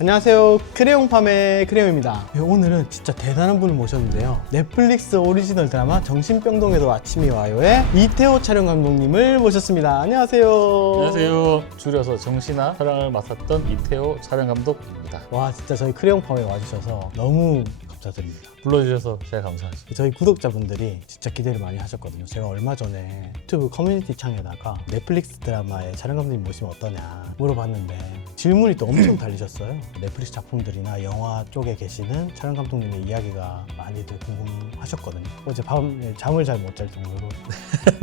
안녕하세요, 크레용팜의 크레용입니다. 오늘은 진짜 대단한 분을 모셨는데요, 넷플릭스 오리지널 드라마 정신병동에도 아침이 와요의 이태호 촬영 감독님을 모셨습니다. 안녕하세요. 안녕하세요. 줄여서 정신아 촬영을 맡았던 이태호 촬영 감독입니다. 와, 진짜 저희 크레용팜에 와주셔서 너무 감사드립니다. 불러주셔서 제가 감사하죠. 저희 구독자분들이 진짜 기대를 많이 하셨거든요. 제가 얼마 전에 유튜브 커뮤니티 창에다가 넷플릭스 드라마에 촬영 감독님 모시면 어떠냐 물어봤는데 질문이 또 엄청 달리셨어요. 넷플릭스 작품들이나 영화 쪽에 계시는 촬영 감독님의 이야기가 많이들 궁금하셨거든요. 어제 밤에 잠을 잘 못 잘 정도로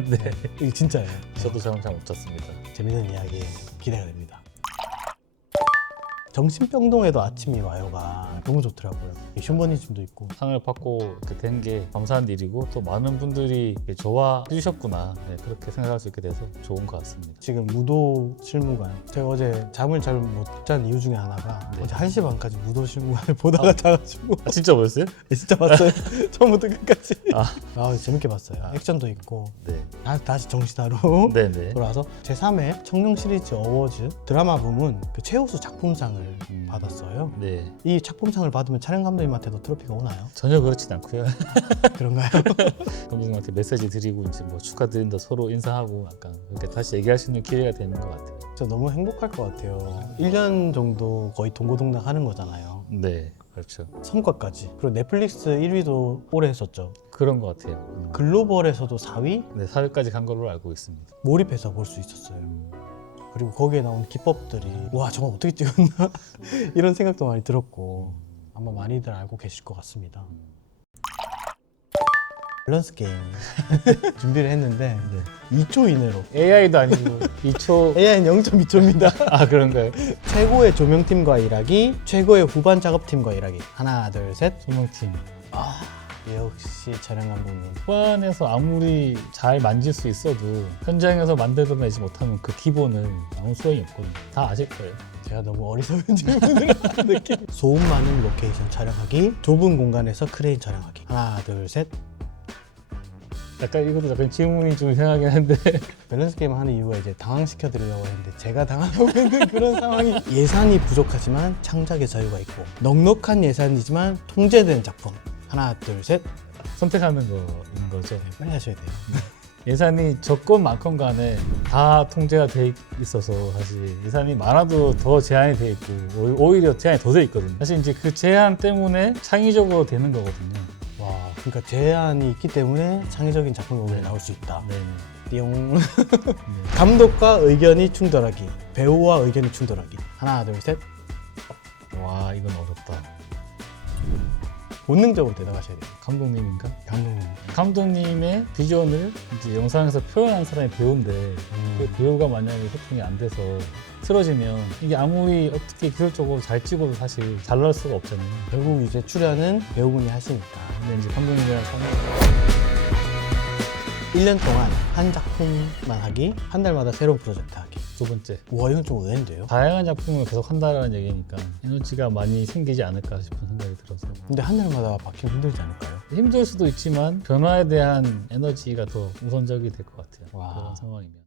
네. 이게 진짜예요. 저도 잠을 잘 못 잤습니다. 재밌는 이야기 기대가 됩니다. 정신병동에도 아침이 와요가 너무 좋더라고요. 휴머니즘도 있고. 상을 받고 이렇게 된 게 감사한 일이고 또 많은 분들이 좋아해 주셨구나, 그렇게 생각할 수 있게 돼서 좋은 것 같습니다. 지금 무도 실무관, 제가 어제 잠을 잘 못 잔 이유 중에 하나가 어제 1시 반까지 무도 실무관을 보다가 자가지고 진짜 보였어요? 진짜 봤어요. 처음부터 끝까지. 아. 재밌게 봤어요. 액션도 있고. 네. 다시 정신하로 네네. 돌아와서 제3회 청룡 시리즈 어워즈 드라마 부문 그 최우수 작품상을 받았어요. 네. 이 작품상을 받으면 촬영 감독님한테도 트로피가 오나요? 전혀 그렇진 않고요. 그런가요? 감독님한테 메시지 드리고 이제 뭐 축하드린다 서로 인사하고 약간 이렇게 다시 얘기할 수 있는 기회가 되는 것 같아요. 저 너무 행복할 것 같아요. 1년 정도 거의 동고동락 하는 거잖아요. 네, 그렇죠. 성과까지. 그리고 넷플릭스 1위도 오래 했었죠. 그런 것 같아요. 글로벌에서도 4위? 네, 4회까지 간 걸로 알고 있습니다. 몰입해서 볼 수 있었어요. 그리고 거기에 나온 기법들이 와, 저거 어떻게 찍었나? 이런 생각도 많이 들었고 아마 많이들 알고 계실 것 같습니다. 밸런스 게임 준비를 했는데 2초 이내로 AI도 아니고 2초. AI는 0.2초입니다. 아, 그런가요? 최고의 조명팀과 일하기, 최고의 후반 작업팀과 일하기. 하나, 둘, 셋. 조명팀. 역시 촬영 감독님. 후반에서 아무리 잘 만질 수 있어도 현장에서 만들어내지 못하면 그 기본은 아무 소용이 없거든요. 다 아실 거예요. 제가 너무 어리석은 질문을 한 느낌. 소음 많은 로케이션 촬영하기, 좁은 공간에서 크레인 촬영하기. 하나, 둘, 셋. 약간 이것도 약간 질문이 좀 이상하긴 한데 밸런스 게임 하는 이유가 이제 당황시켜 드리려고 했는데 제가 당하고 있는 그런 상황이. 예산이 부족하지만 창작의 자유가 있고, 넉넉한 예산이지만 통제되는 작품. 하나, 둘, 셋. 선택하는 거인 거죠. 빨리 하셔야 돼요. 예산이 적건 많건 간에 다 통제가 돼 있어서 사실 예산이 많아도 더 제한이 돼 있고 오히려 제한이 더 돼 있거든요. 사실 이제 그 제한 때문에 창의적으로 되는 거거든요. 와, 그러니까 제한이 있기 때문에 창의적인 작품이 오히려 나올 수 있다. 네. 띠용. 감독과 의견이 충돌하기, 배우와 의견이 충돌하기. 하나, 둘, 셋. 와, 이건 어렵다. 본능적으로 대답하셔야 돼요. 감독님인가? 감독님. 감독님의 비전을 이제 영상에서 표현한 사람이 배우인데 그 배우가 만약에 소통이 안 돼서 틀어지면 이게 아무리 어떻게 기술적으로 잘 찍어도 사실 잘 나올 수가 없잖아요. 결국 이제 출연은 배우분이 하시니까. 근데 이제 감독님이랑 상의 1년 동안 한 작품만 하기, 한 달마다 새로운 프로젝트 하기. 두 번째, 와, 이건 좀 의외인데요. 다양한 작품을 계속 한다는 얘기니까 에너지가 많이 생기지 않을까 싶은 생각이 들어서 근데 한 달마다 바뀌면 힘들지 않을까요? 힘들 수도 있지만 변화에 대한 에너지가 더 우선적이 될 것 같아요. 와. 그런 상황이면.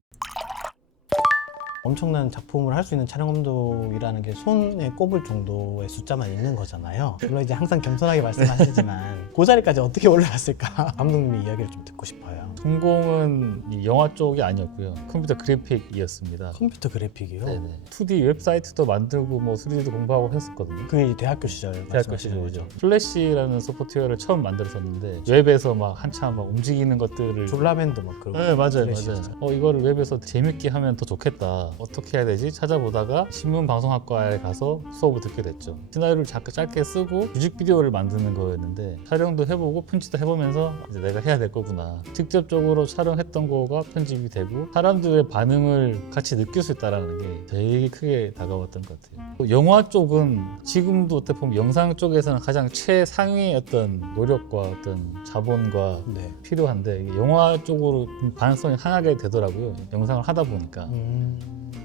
엄청난 작품을 할 수 있는 촬영 감독이라는 게 손에 꼽을 정도의 숫자만 있는 거잖아요. 물론 이제 항상 겸손하게 말씀하시지만 그 자리까지 어떻게 올라갔을까? 감독님의 이야기를 좀 듣고 싶어요. 전공은 이 영화 쪽이 아니었고요. 컴퓨터 그래픽이었습니다. 컴퓨터 그래픽이요? 네네. 2D 웹사이트도 만들고 뭐 3D도 공부하고 했었거든요. 그게 이제 대학교 시절 대학교 말씀하시는 시절이죠. 거죠? 플래시라는 소프트웨어를 처음 만들었었는데 웹에서 막 한참 막 움직이는 것들을 졸라맨도 막 그러고. 네, 맞아요, 플래시 맞아요. 진짜. 이거를 웹에서 재밌게 하면 더 좋겠다. 어떻게 해야 되지? 찾아보다가 신문방송학과에 가서 수업을 듣게 됐죠. 시나리오를 짧게 쓰고 뮤직비디오를 만드는 거였는데 촬영도 해보고 편집도 해보면서 이제 내가 해야 될 거구나. 직접적으로 촬영했던 거가 편집이 되고 사람들의 반응을 같이 느낄 수 있다는 게 되게 크게 다가왔던 것 같아요. 또 영화 쪽은 지금도 어떻게 보면 영상 쪽에서는 가장 최상위의 어떤 노력과 어떤 자본과 네. 필요한데 이게 영화 쪽으로 반응성이 향하게 되더라고요. 영상을 하다 보니까.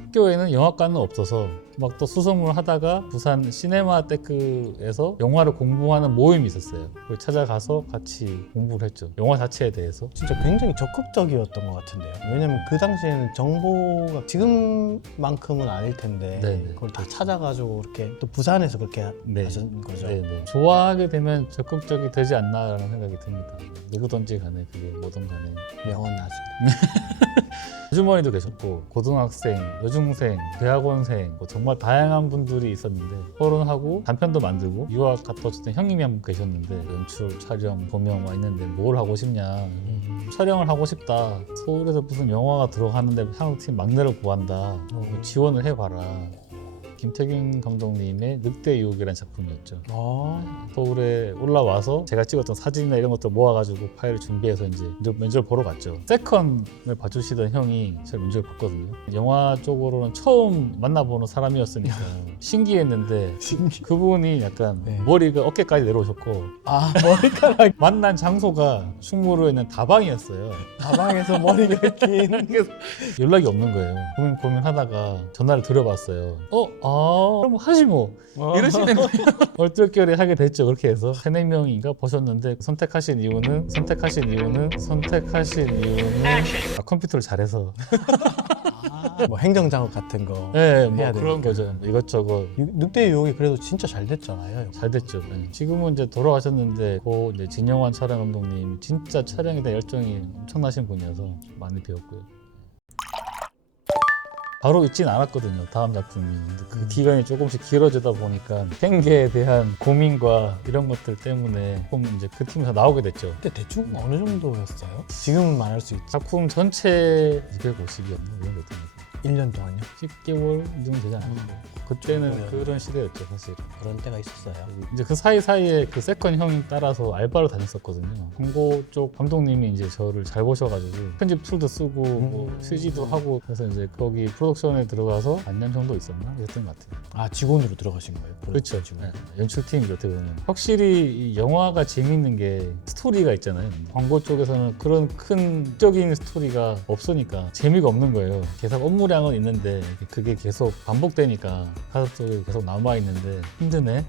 학교에는 영화과는 없어서 막 또 수소문을 하다가 부산 시네마테크에서 영화를 공부하는 모임이 있었어요. 그걸 찾아가서 같이 공부를 했죠. 영화 자체에 대해서. 진짜 굉장히 적극적이었던 것 같은데요. 왜냐면 그 당시에는 정보가 지금만큼은 아닐 텐데 네네. 그걸 다 찾아가지고 이렇게 또 부산에서 그렇게 네. 하신 거죠. 네네. 좋아하게 되면 적극적이 되지 않나라는 생각이 듭니다. 누구든지 간에 그게 뭐든 간에. 명언 나지. 주머니도 계셨고 고등학생, 여중생, 대학원생 뭐 정말 다양한 분들이 있었는데 토론하고 단편도 만들고 유학 갔다 오셨던 형님이 한 분 계셨는데 연출, 촬영, 조명 와 있는데 뭘 하고 싶냐 촬영을 하고 싶다 서울에서 무슨 영화가 들어가는데 한국팀 막내를 구한다 지원을 해봐라 김태균 감독님의 늑대 유혹이라는 작품이었죠. 서울에 올라와서 제가 찍었던 사진이나 이런 것들 모아가지고 파일을 준비해서 이제 면접을 보러 갔죠. 세컨을 봐주시던 형이 제 면접을 봤거든요. 영화 쪽으로는 처음 만나보는 사람이었으니까 신기했는데 그분이 약간 네. 머리가 어깨까지 내려오셨고 머리카락 만난 장소가 충무로에 있는 다방이었어요. 가방에서 머리가 긴. 연락이 없는 거예요. 고민하다가 전화를 드려봤어요. 그럼 하지 뭐. 이러시는 거예요. 얼떨결에 하게 됐죠. 그렇게 해서 3-4명인가 보셨는데 선택하신 이유는 컴퓨터를 잘해서 뭐 행정작업 같은 거. 네, 뭐 해야 그런 거죠. 이것저것 늑대 유혹이 그래도 진짜 잘 됐잖아요. 잘 됐죠. 네. 지금은 이제 돌아가셨는데 고 이제 진영환 촬영 감독님 진짜 촬영에 대한 열정이 엄청나신 분이어서 많이 배웠고요. 바로 있진 않았거든요. 다음 작품이. 근데 그 기간이 조금씩 길어지다 보니까 생계에 대한 고민과 이런 것들 때문에 조금 이제 그 팀에서 나오게 됐죠. 그때 대충 어느 정도였어요? 지금은 말할 수 있지. 작품 전체 250이었나? 이런 거 있던 것 같아요. 1년 동안요? 10개월 정도 되지 않았어요. 그때는 그런 시대였죠, 사실. 그런 때가 있었어요. 이제 그 사이사이에 그 세컨 형이 따라서 알바를 다녔었거든요. 광고 쪽 감독님이 이제 저를 잘 보셔가지고 편집 툴도 쓰고 뭐 CG도 하고 그래서 이제 거기 프로덕션에 들어가서 반년 정도 있었나? 이랬던 것 같아요. 직원으로 들어가신 거예요? 그렇죠. 네, 연출팀이죠, 어떻게 보면. 확실히 이 영화가 재밌는 게 스토리가 있잖아요. 광고 쪽에서는 그런 큰 적인 스토리가 없으니까 재미가 없는 거예요. 계속 업무량은 있는데 그게 계속 반복되니까 가슴속에 계속 남아있는데 힘드네.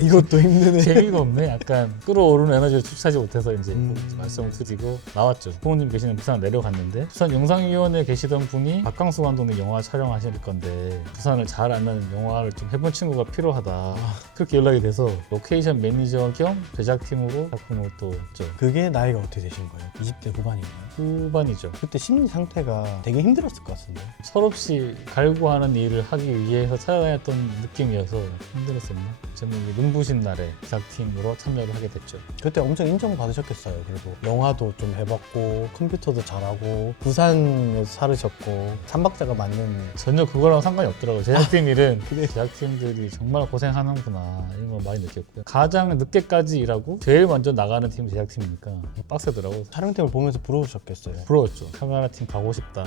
이것도 힘드네. 재미가 없네. 약간 끌어오르는 에너지를 주체하지 못해서 이제 말씀을 드리고 나왔죠. 부모님 계시는 부산 내려갔는데 부산 영상위원회에 계시던 분이 박강수 감독님 영화 촬영하실 건데 부산을 잘 아는 영화를 좀 해본 친구가 필요하다. 그렇게 연락이 돼서 로케이션 매니저 겸 제작팀으로 작품을 또 했죠. 그게 나이가 어떻게 되신 거예요? 20대 후반인가요? 후반이죠. 그때 심리 상태가 되게 힘들었을 것 같은데. 철없이 갈구하는 일을 하기 위해서 찾아다녔던 느낌이어서 힘들었었나? 제목이 눈부신 날에 제작팀으로 참여를 하게 됐죠. 그때 엄청 인정받으셨겠어요. 그리고 영화도 좀 해봤고 컴퓨터도 잘하고 부산에서 살으셨고 삼박자가 맞는. 전혀 그거랑 상관이 없더라고요. 제작팀 일은 그래요? 제작팀들이 정말 고생하는구나 이런 걸 많이 느꼈고요. 가장 늦게까지 일하고 제일 먼저 나가는 팀이 제작팀이니까 빡세더라고요. 촬영팀을 보면서 부러우셨겠어요. 부러웠죠. 카메라 팀 가고 싶다.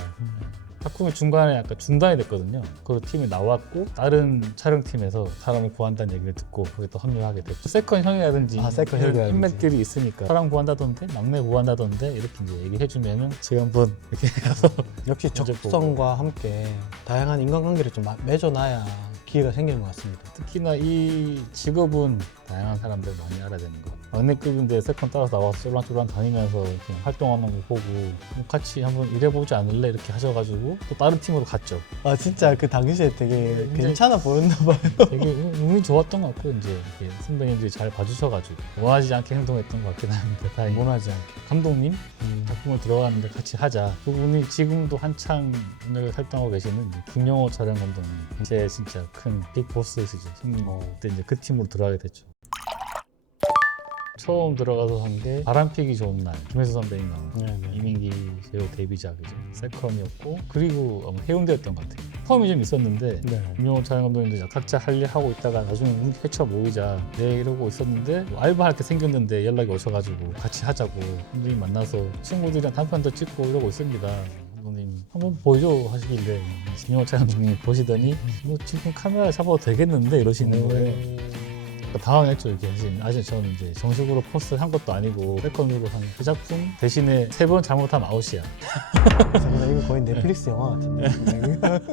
작품이 중간에 약간 중단이 됐거든요. 그리고 팀이 나왔고 다른 촬영팀에서 사람을 구한다는 얘기를 듣고 거기에 또 합류하게 됐죠. 세컨 형이라든지 세컨 이런 형이라든지. 인맥들이 있으니까 사람 구한다던데 막내 구한다던데 이렇게 이제 얘기해주면은 제가 한번 이렇게 가서 역시 이제 적성과 함께 다양한 인간관계를 좀 맺어놔야 기회가 생기는 것 같습니다. 특히나 이 직업은 다양한 사람들 많이 알아야 되는 거. 막내급인데 세컨 따라서 나와서 쫄랑쫄랑 다니면서 그냥 활동하는 거 보고 같이 한번 일해보지 않을래? 이렇게 하셔가지고 또 다른 팀으로 갔죠. 진짜 그 당시에 되게 이제- 괜찮아 보였나 봐요. 되게 운이 좋았던 것 같고 이제 이렇게 선배님들이 잘 봐주셔가지고 원하지 않게 행동했던 것 같긴 한데 다행히 원하지 않게. 감독님 작품을 들어가는데 같이 하자. 그분이 지금도 한창 능력을 활동하고 계시는 이제 김영호 촬영 감독님. 제 진짜 큰 빅보스시죠. 그때 이제 그 팀으로 들어가게 됐죠. 처음 들어가서 한 게 바람피기 좋은 날 김혜수 선배님 나온 네네. 이민기 배우 데뷔작이죠. 세컴이었고 그리고 아마 해운대였던 것 같아요. 텀이 좀 있었는데 네. 김용호 촬영 감독님도 각자 할 일 하고 있다가 나중에 회차 모이자 이러고 있었는데 뭐 알바할 게 생겼는데 연락이 오셔가지고 같이 하자고 감독님 만나서 친구들이랑 단편도 찍고 이러고 있습니다. 감독님 한번 보여줘 하시길래 김용호 촬영 감독님이 보시더니 너 지금 카메라 잡아도 되겠는데 이러시는 거예요. 당황했죠. 이게 아직 저는 이제 정식으로 포스트 한 것도 아니고 세컨으로 한 그 작품 대신에 3번 잘못하면 아웃이야. 그래서 그냥 이거 거의 넷플릭스 영화 같은데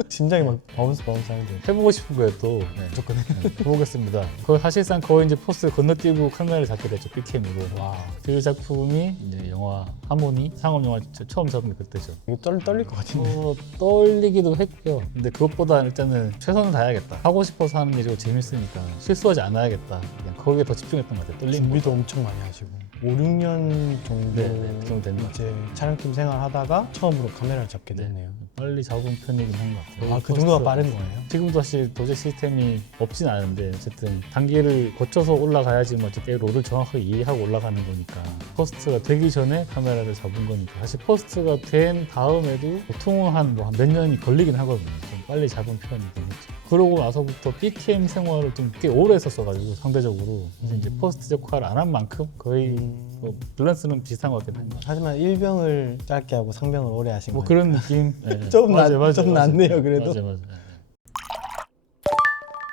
심장이 막 바운스 하는데 해보고 싶은 거예요 또. 네, 무조건 해보겠습니다. 그 사실상 거의 이제 포스트 건너뛰고 카메라를 잡게 됐죠. 빅캠으로. 와 그 작품이 이제 영화 하모니 상업 영화 처음 잡은 게 그때죠. 이거 떨릴 것 같은데 떨리기도 했고요. 근데 그것보다 일단은 최선을 다해야겠다. 하고 싶어서 하는 일이고 재밌으니까 실수하지 않아야겠다. 그냥 거기에 더 집중했던 것 같아요. 떨리는 준비도 엄청 많이 하시고 5, 6년 정도 네, 그 정도 된 것 이제 촬영팀 생활하다가 처음으로 카메라를 잡게 네. 됐네요. 빨리 잡은 편이긴 한 것 같아요. 아, 그 정도가 빠른 거예요? 지금도 사실 도제 시스템이 없진 않은데 어쨌든 단계를 거쳐서 올라가야지 어쨌든 롤을 정확하게 이해하고 올라가는 거니까 퍼스트가 되기 전에 카메라를 잡은 거니까 사실 퍼스트가 된 다음에도 보통은 한 몇 년이 걸리긴 하거든요. 좀 빨리 잡은 편이긴 했죠. 그러고 나서부터 BTM 생활을 좀 꽤 오래 했었어가지고 상대적으로 그래서 이제 퍼스트 역할을 안 한 만큼 거의 뭐 밸런스는 비슷한 것 같긴 합니다. 하지만 일병을 짧게 하고 상병을 오래 하신 뭐 거예요. 그런 느낌. 네. 좀 맞아요. 낫네요 그래도. 맞아요.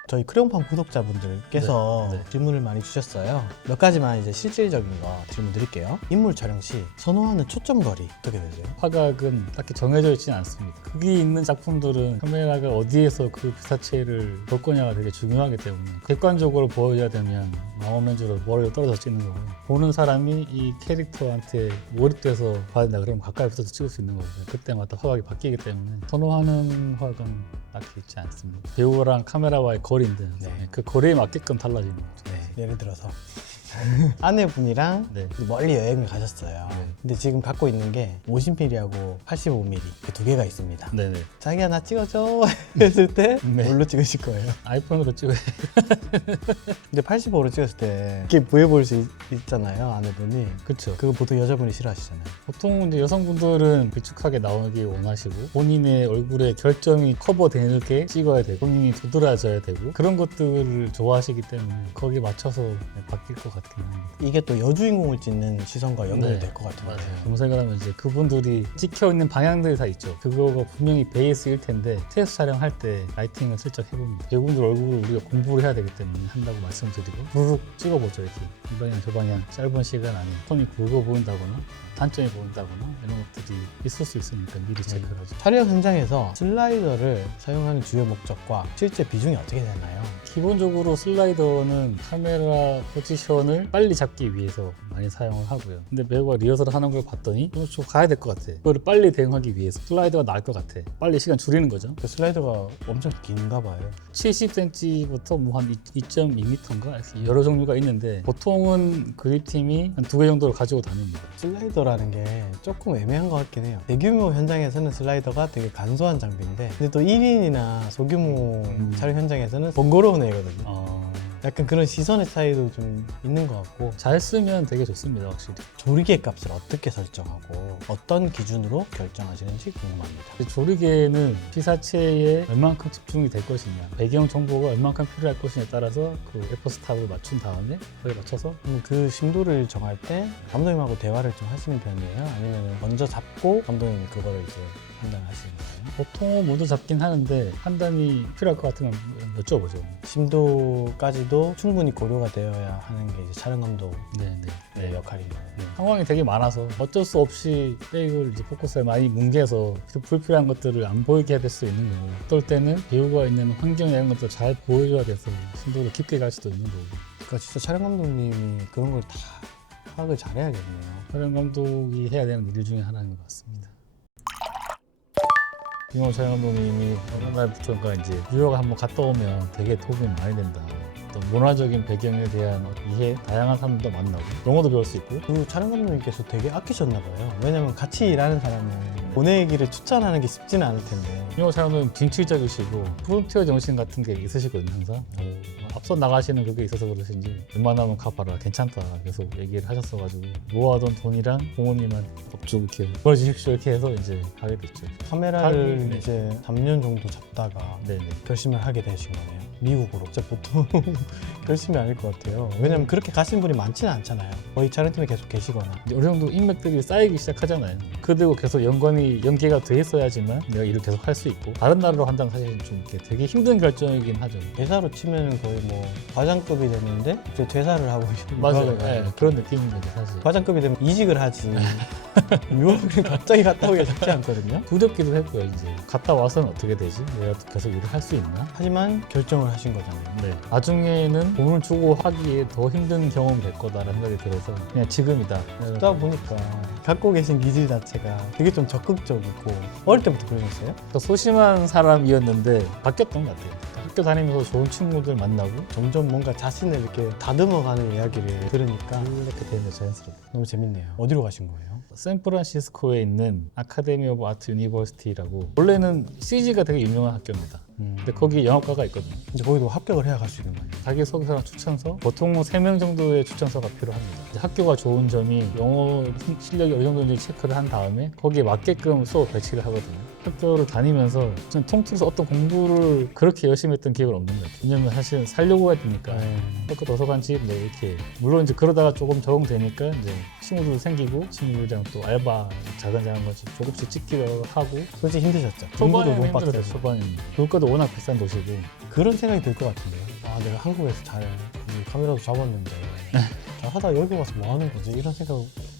저희 크레용판 구독자분들께서 네, 네. 질문을 많이 주셨어요. 몇 가지만 이제 실질적인 거 질문 드릴게요. 인물 촬영 시 선호하는 초점거리 어떻게 되세요? 화각은 딱히 정해져 있지는 않습니다. 거기 있는 작품들은 카메라가 어디에서 그 피사체를 볼 거냐가 되게 중요하기 때문에 객관적으로 보여줘야 되면 망원렌즈로 머리를 떨어져 찍는 거고요. 보는 사람이 이 캐릭터한테 몰입돼서 봐야 된다 그러면 가까이 붙어서 찍을 수 있는 거고요. 그때마다 화각이 바뀌기 때문에 선호하는 화각은 딱히 있지 않습니다. 배우랑 카메라와의 거리인데 네. 그 거리에 맞게끔 달라지는 거죠. 네, 예를 들어서 아내분이랑 네. 멀리 여행을 가셨어요. 네. 근데 지금 갖고 있는 게 50mm하고 85mm 그 두 개가 있습니다. 네네. 자기야 나 찍어줘 했을 때 네. 뭘로 찍으실 거예요? 아이폰으로 찍어야 근데 85로 찍었을 때 이렇게 부해 보일 수 있잖아요 아내분이. 그렇죠. 그거 보통 여자분이 싫어하시잖아요. 보통 이제 여성분들은 길쭉하게 나오기 원하시고 본인의 얼굴에 결점이 커버되게 찍어야 되고 본인이 도드라져야 되고 그런 것들을 좋아하시기 때문에 거기에 맞춰서 바뀔 것 같긴 합니다. 이게 또 여주인공을 찍는 시선과 연결이 네. 될 것 같은데. 검색을 하면 이제 그분들이 찍혀 있는 방향들이 다 있죠. 그거가 분명히 베이스일 텐데 테스트 촬영할 때 라이팅을 슬쩍 해봅니다. 배우분들 얼굴을 우리가 공부를 해야 되기 때문에 한다고 말씀드리고 부르륵 찍어보죠. 이렇게 이 방향 저 방향 짧은 시간 안에 톤이 굵어 보인다거나 단점이 보인다거나 이런 것들이 있을 수 있으니까 미리 체크를 하죠. 촬영 현장에서 슬라이더를 사용하는 주요 목적과 실제 비중이 어떻게 되나요? 기본적으로 슬라이더는 카메라 포지션을 빨리 잡기 위해서 많이 사용을 하고요. 근데 배우가 리허설을 하는 걸 봤더니 좀 가야 될 것 같아. 그거를 빨리 대응하기 위해서 슬라이더가 나을 것 같아. 빨리 시간 줄이는 거죠. 그 슬라이더가 엄청 긴가 봐요. 70cm부터 뭐 한 2.2m인가 이렇게 여러 종류가 있는데 보통은 그립팀이 한 2개 정도를 가지고 다닙니다. 슬라이더라는 게 조금 애매한 것 같긴 해요. 대규모 현장에서는 슬라이더가 되게 간소한 장비인데 근데 또 1인이나 소규모 촬영 현장에서는 번거로운 애거든요. 약간 그런 시선의 차이도 좀 있는 것 같고 잘 쓰면 되게 좋습니다, 확실히. 조리개 값을 어떻게 설정하고 어떤 기준으로 결정하시는지 궁금합니다. 조리개는 피사체에 얼만큼 집중이 될 것이냐, 배경 정보가 얼만큼 필요할 것이냐에 따라서 그 에퍼스탑을 맞춘 다음에 거기에 맞춰서 그 심도를 정할 때 감독님하고 대화를 좀 하시는 편이에요? 아니면 먼저 잡고 감독님이 그거를 이제 판단하시는 거예요? 보통은 먼저 잡긴 하는데 판단이 필요할 것 같으면 여쭤보죠. 심도까지도 충분히 고려가 되어야 하는 게 이제 촬영 감독의 네. 역할이에요. 상황이 되게 많아서 어쩔 수 없이 백을 이제 포커스를 많이 뭉개서 불필요한 것들을 안 보이게 될 수 있는 거고 어떨 때는 배우가 있는 환경 이런 것도 잘 보여줘야 돼서 심도를 깊게 갈 수도 있는 거고 그러니까 진짜 촬영 감독님이 그런 걸 다 파악을 잘해야겠네요. 촬영 감독이 해야 되는 일 중에 하나인 것 같습니다. 김영호 촬영 감독님이 얼마부터인가 이제 뉴욕을 한번 갔다 오면 되게 도움이 많이 된다. 또 문화적인 배경에 대한 이해, 다양한 사람들도 만나고 영어도 배울 수 있고 그 촬영 감독님께서 되게 아끼셨나 봐요. 왜냐면 같이 일하는 사람을 보내기를 추천하는 게 쉽지는 않을 텐데. 김영호 촬영 감독님 진취적이시고 프론티어 정신 같은 게 있으시거든요, 항상. 앞서 나가시는 그게 있어서 그러신지 웬만하면 가봐라, 괜찮다 계속 얘기를 하셨어가지고 모아둔 돈이랑 부모님한테 업주 이렇게 보여주십시오 이렇게 해서 이제 하게 됐죠. 카메라를 네. 이제 3년 정도 잡다가 네네. 결심을 하게 되신 거네요. 미국으로. 진짜 보통 결심이 아닐 것 같아요. 왜냐면 그렇게 가신 분이 많지는 않잖아요. 거의 촬영팀에 계속 계시거나. 이제 어느 정도 인맥들이 쌓이기 시작하잖아요. 그리고 계속 연계가 돼 있어야지만 내가 일을 계속 할 수 있고 다른 나라로 한다는 사실 좀 이렇게 되게 힘든 결정이긴 하죠. 대사로 치면은 거의 뭐 과장급이 됐는데 이제 퇴사를 하고 있는 맞아요. 거예요. 네, 그런 느낌인 거죠 사실. 과장급이 되면 이직을 하지 유학을 갑자기 갔다 오기가 쉽지 않거든요. 두렵기도 했고요. 이제 갔다 와서는 어떻게 되지? 내가 또 계속 일을 할 수 있나? 하지만 결정을 하신 거잖아요. 네. 나중에는 돈을 주고 하기에 더 힘든 경험이 될 거다라는 생각이 들어서 그냥 지금이다. 듣다 보니까 갖고 계신 기질 자체가 되게 좀 적극적이고 어릴 때부터 그러셨어요? 그러니까 소심한 사람이었는데 바뀌었던 것 같아요. 그러니까 학교 다니면서 좋은 친구들 만나고 점점 뭔가 자신을 이렇게 다듬어가는 이야기를 들으니까 이렇게 되는 게 자연스럽고. 너무 재밌네요. 어디로 가신 거예요? 샌프란시스코에 있는 아카데미 오브 아트 유니버시티라고 원래는 CG가 되게 유명한 학교입니다. 근데 거기 영화과가 있거든요. 이제 거기도 합격을 해야 갈 수 있는 거예요. 자기소개서랑 추천서 보통 3명 정도의 추천서가 필요합니다. 이제 학교가 좋은 점이 영어 실력이 어느 정도인지 체크를 한 다음에 거기에 맞게끔 수업 배치를 하거든요. 학교를 다니면서 저는 통틀어서 어떤 공부를 그렇게 열심히 했던 기억은 없는 것 같아요. 왜냐면 사실 살려고 해야 되니까 학교 도서관집 뭐 이렇게 물론 이제 그러다가 조금 적응되니까 이제 친구들 생기고 친구들이랑 또 알바 작은 것이 조금씩 찍기도 하고 솔직히 힘드셨죠? 초반에는 공부도 못 힘들었어요. 받겠고. 초반에는 물가도 워낙 비싼 도시고 그런 생각이 들 것 같은데요. 아, 내가 한국에서 잘 카메라도 잡았는데 하다 여기 와서 뭐 하는 거지? 이런 생각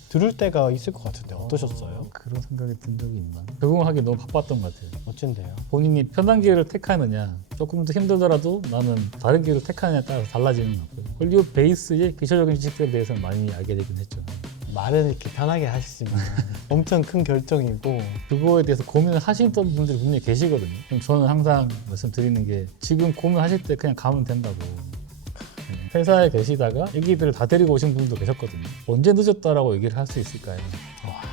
들을 때가 있을 것 같은데 어떠셨어요? 그런 생각이 든 적이 있나? 적응하기 너무 바빴던 것 같아요. 어쩐데요? 본인이 편한 길을 택하느냐 조금 더 힘들더라도 나는 다른 길을 택하느냐에 따라서 달라지는 것 같고요. 헐리우드 베이스의 기초적인 지식들에 대해서는 많이 알게 되긴 했죠. 말은 이렇게 편하게 하시지만 엄청 큰 결정이고 그거에 대해서 고민을 하시는 분들이 분명히 계시거든요. 그럼 저는 항상 말씀드리는 게 지금 고민하실 때 그냥 가면 된다고. 회사에 계시다가 애기들을 다 데리고 오신 분들도 계셨거든요. 언제 늦었다라고 얘기를 할 수 있을까요?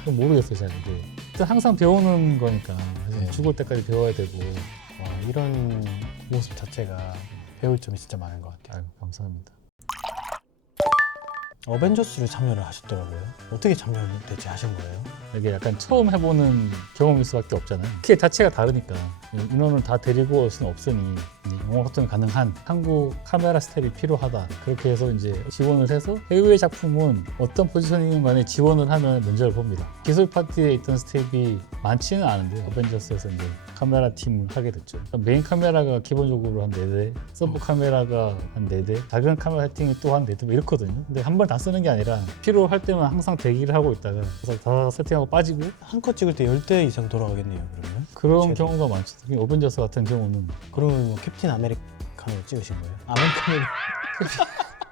그건 모르겠어요, 잘 이게. 항상 배우는 거니까 네. 죽을 때까지 배워야 되고. 와, 이런 모습 자체가 배울 점이 진짜 많은 것 같아요. 아유, 감사합니다. 어벤져스를 참여를 하셨더라고요. 어떻게 참여를 대체 하신 거예요? 이게 약간 처음 해보는 경험일 수밖에 없잖아요. 그 자체가 다르니까 인원을 다 데리고 올 수는 없으니 영어 소통이 가능한 한국 카메라 스텝이 필요하다. 그렇게 해서 이제 지원을 해서 해외 작품은 어떤 포지셔닝인 간에 지원을 하면 면접을 봅니다. 기술 파트에 있던 스텝이 많지는 않은데 어벤져스에서 이제 카메라 팀을 하게 됐죠. 메인 카메라가 기본적으로 한 4대, 서브 카메라가 한 4대, 작은 카메라 세팅이 또 한 4대 뭐 이렇거든요. 근데 한 번 다 쓰는 게 아니라 필요할 때만 항상 대기를 하고 있다가 그래서 다 세팅하고 빠지고 한 컷 찍을 때 10대 이상 돌아가겠네요, 그러면? 그런 최대. 경우가 많죠. 특히 어벤져스 같은 경우는 그러면 뭐 캡틴 아메리카노 찍으신 거예요? 아메리카노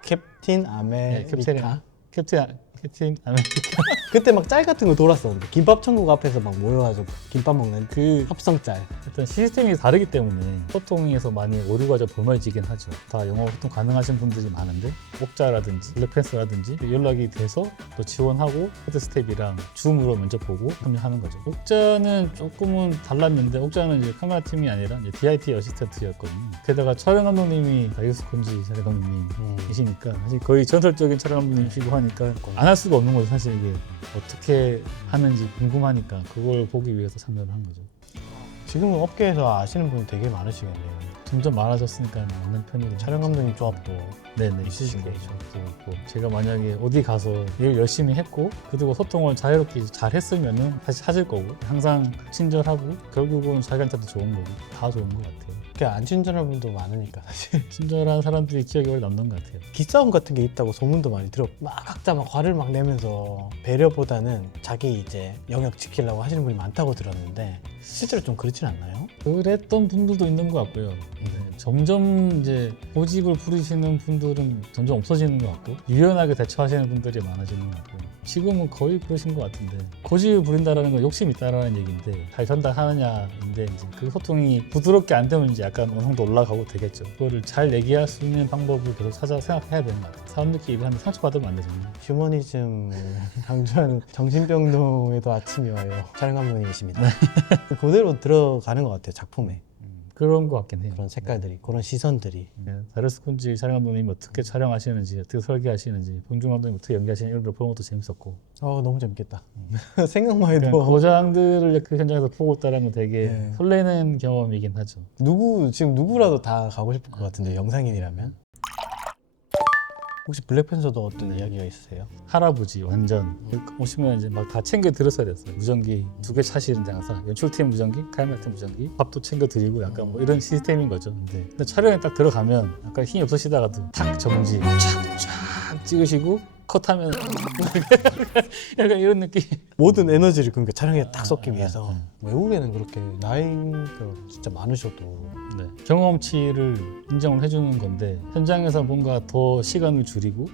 캡틴 아메리카? 캡틴 아메리카 그때 막 짤 같은 거 돌았었는데 김밥 천국 앞에서 막 모여가지고 김밥 먹는 그 합성 짤. 일단 시스템이 다르기 때문에 소통에서 많이 오류가 좀 범해지긴 하죠. 다 영어 소통 가능하신 분들이 많은데 옥자라든지 블랙팬서라든지 연락이 돼서 또 지원하고 헤드 스텝이랑 줌으로 면접 보고 합류하는 거죠. 옥자는 조금은 달랐는데 옥자는 이제 카메라 팀이 아니라 이제 DIT 어시스턴트였거든요. 게다가 촬영 감독님이 다이우스 콘지 촬영 감독님이시니까 사실 거의 전설적인 촬영 감독님이시고 하니까 안 할 수가 없는 거죠. 사실 이게 어떻게 하는지 궁금하니까 그걸 보기 위해서 참여를 한 거죠. 지금은 업계에서 아시는 분이 되게 많으시겠네요. 점점 많아졌으니까 맞는 편이고 촬영 감독님 조합도 네네 있으신 있으시고 거죠. 있고 제가 만약에 어디 가서 일 열심히 했고 그리고 소통을 자유롭게 잘 했으면은 다시 찾을 거고 항상 친절하고 결국은 자기한테도 좋은 거고 다 좋은 것 같아요. 그렇게 안 친절한 분도 많으니까 사실 친절한 사람들이 기억에 오래 남는 것 같아요. 기싸움 같은 게 있다고 소문도 많이 들었고 막 각자 막 화를 막 내면서 배려보다는 자기 이제 영역 지키려고 하시는 분이 많다고 들었는데 실제로 좀 그렇진 않나요? 그랬던 분들도 있는 것 같고요. 점점 이제 고집을 부리시는 분들은 점점 없어지는 것 같고 유연하게 대처하시는 분들이 많아지는 것 같고요. 지금은 거의 그러신 것 같은데 고집을 부린다는 건 욕심이 있다라는 얘기인데 잘 전달하느냐인데 이제 그 소통이 부드럽게 안 되면 이제 약간 어느 정도 올라가고 되겠죠. 그거를 잘 얘기할 수 있는 방법을 계속 찾아 생각해야 되는 것 같아요. 사람들끼리 얘기하면 상처받으면 안 되잖아요. 휴머니즘을 강조하는 정신병동에도 아침이 와요. 촬영 감독님이십니다. 그대로 들어가는 것 같아요, 작품에. 그런 것 같긴 해요. 그런 색깔들이, 그런 시선들이. 다이러스 콘지 촬영 감독님이 어떻게 촬영하시는지, 어떻게 설계하시는지, 봉중 감독님 어떻게 연기하시는지 이런 걸 보는 것도 재밌었고. 너무 재밌겠다. 생각만 그러니까 해도. 고장들을 그 현장에서 보고 있다는 건 되게 네. 설레는 경험이긴 하죠. 지금 누구라도 다 가고 싶을 것 같은데, 영상인이라면. 혹시 블랙팬서도 어떤 이야기가 있으세요? 할아버지 완전 오시면 이제 막 다 챙겨 드렸어야 됐어요. 무전기 2개 차시는데 항상 연출팀 무전기, 카이마팀 무전기, 밥도 챙겨 드리고 약간 뭐 이런 시스템인 거죠. 근데 촬영에 딱 들어가면 약간 힘이 없으시다가도 탁 정지 쫙쫙 찍으시고 컷하면 약간 이런 느낌. 모든 에너지를 그러니까 촬영에 딱 쏟기 위해서 외국에는 그렇게 나이가 진짜 많으셔도 네. 경험치를 인정을 해주는 건데 현장에서 뭔가 더 시간을 줄이고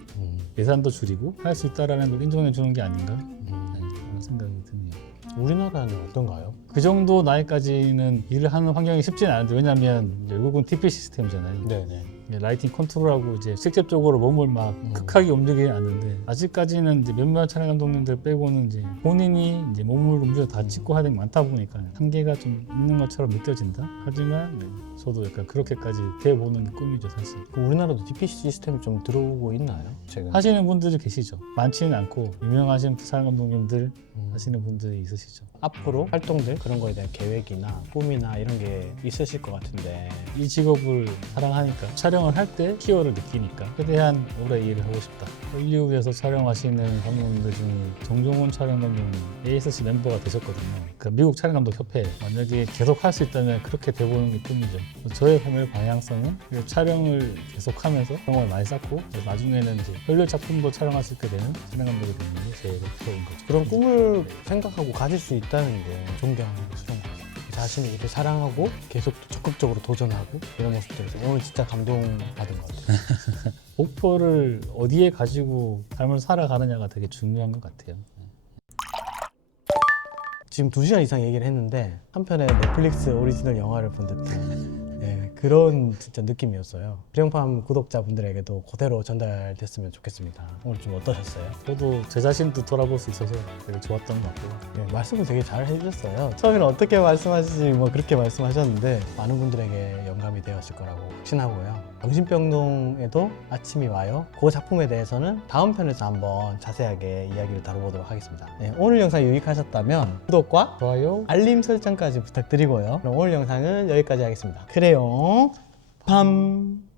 예산도 줄이고 할 수 있다라는 걸 인정해 주는 게 아닌가 네, 그런 생각이 드네요. 우리나라는 어떤가요? 그 정도 나이까지는 일을 하는 환경이 쉽지는 않은데 왜냐하면 외국은 TP 시스템이잖아요. 네네. 라이팅 컨트롤하고 이제 직접적으로 몸을 막 극하게 움직이지 않는데 아직까지는 이제 몇몇 촬영 감독님들 빼고는 이제 본인이 이제 몸을 움직여 다 찍고 하는 게 많다 보니까 한계가 좀 있는 것처럼 느껴진다. 하지만 네, 저도 약간 그렇게까지 돼보는 게 꿈이죠 사실. 그럼 우리나라도 DP 시스템이 좀 들어오고 있나요? 최근? 하시는 분들이 계시죠. 많지는 않고 유명하신 촬영 감독님들 하시는 분들이 있으시죠. 앞으로 활동들 그런 거에 대한 계획이나 꿈이나 이런 게 있으실 것 같은데 이 직업을 사랑하니까 촬영을 할 때 희열을 느끼니까 최대한 오래 일을 하고 싶다. 헐리우드에서 촬영하시는 감독님들 중에 정종원 촬영 감독님 ASC 멤버가 되셨거든요. 그 미국 촬영 감독 협회 만약에 계속 할 수 있다면 그렇게 돼보는 게 꿈이죠. 저의 꿈의 방향성은 촬영을 계속하면서 경험을 많이 쌓고 나중에는 이제 헐리우드 작품도 촬영할 수 있게 되는 촬영 감독이 되는 게 제 목표인 거죠. 그런 꿈을 생각하고 가질 수 있다는 게 존경스러운 것 같아요. 자신이 일을 사랑하고 계속 적극적으로 도전하고 이런 모습들에서 오늘 진짜 감동받은 것 같아요. 목표를 어디에 가지고 삶을 살아가느냐가 되게 중요한 것 같아요. 지금 2시간 이상 얘기를 했는데 한편의 넷플릭스 오리지널 영화를 본 듯한 그런 진짜 느낌이었어요. 프리용팜 구독자분들에게도 그대로 전달됐으면 좋겠습니다. 오늘 좀 어떠셨어요? 저도 제 자신도 돌아볼 수 있어서 되게 좋았던 것 같고요. 말씀을 되게 잘 해주셨어요. 처음에는 어떻게 말씀하시지 뭐 그렇게 말씀하셨는데 많은 분들에게 영감이 되었을 거라고 확신하고요. 정신병동에도 아침이 와요. 그 작품에 대해서는 다음 편에서 한번 자세하게 이야기를 다뤄보도록 하겠습니다. 오늘 영상 유익하셨다면 구독과 좋아요. 알림 설정까지 부탁드리고요. 그럼 오늘 영상은 여기까지 하겠습니다. 그래요. 팜.